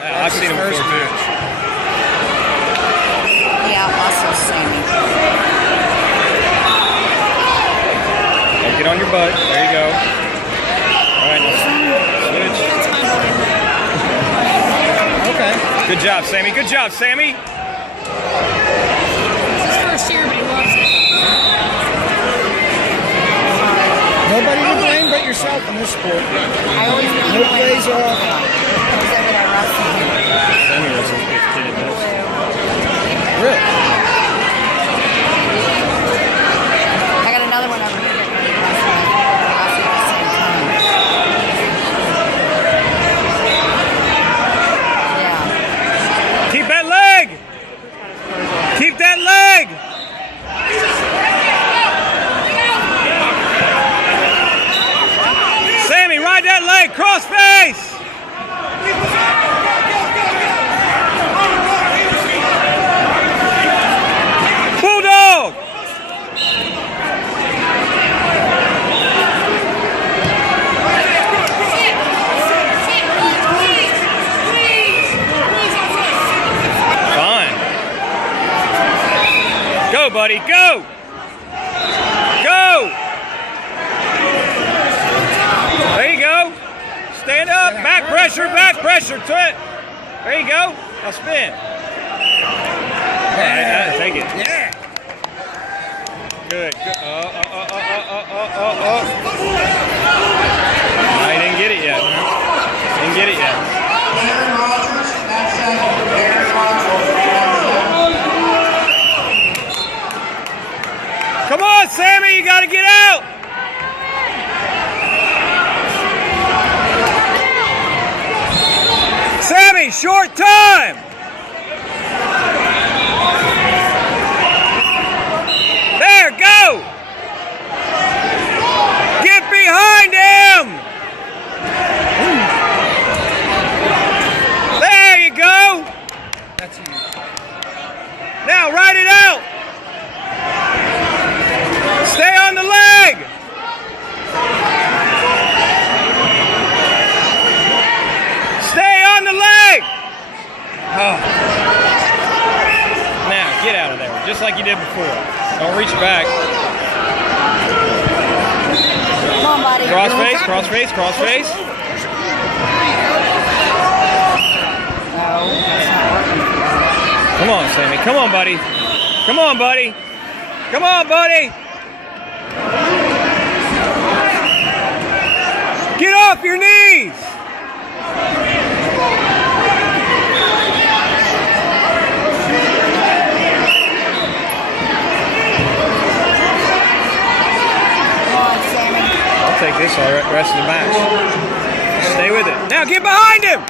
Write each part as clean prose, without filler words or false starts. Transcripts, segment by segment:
I've seen him before too. He outmuscles Sammy. Get on your butt. There you go. All right, now switch. Okay. Good job, Sammy. Good job, Sammy. It's his first year, but he loves it. Nobody to blame but yourself in this sport. I always No plays off. Sammy wrestles with kid in middle school. Really? I got another one over here. I'll see at the same time. Yeah. Keep that leg. Keep that leg. Sammy, ride that leg. Cross face. Bulldog. Fine. Go, buddy. Go. Go. There you go. Stand up. Back pressure. Back pressure. There you go. Now spin. All right, take it. Yeah. Good. Good. No, he didn't get it yet. Didn't get it yet. Come on, Sammy, you got to get out. Sammy, short time. There, go. Get behind him. There you go. That's huge. Now ride it out. Stay on the leg. Stay on the leg. Oh. Now get out of there, just like you did before. Don't reach back. Come on, buddy. Cross face, cross face, cross face. No, that's not working. Come on, Sammy. Come on, buddy. Come on, buddy. Come on, buddy. Get off your knees. Come on, Sammy. I'll take this all the rest of the match. Stay with it. Now get behind him.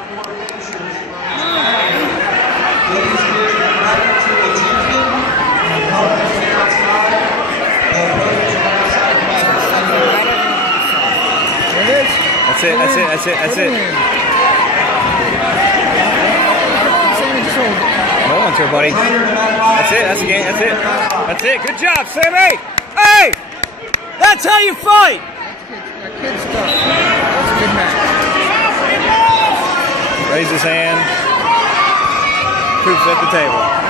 There it is. That's it, that's it, that's it, that's it. Sammy, just hold it. Hold on to it, buddy. That's it, that's the game, that's it. That's it. Good job, Sammy. Hey! That's how you fight! That kid's tough. That's a good match. Raise his hand. Coops at the table.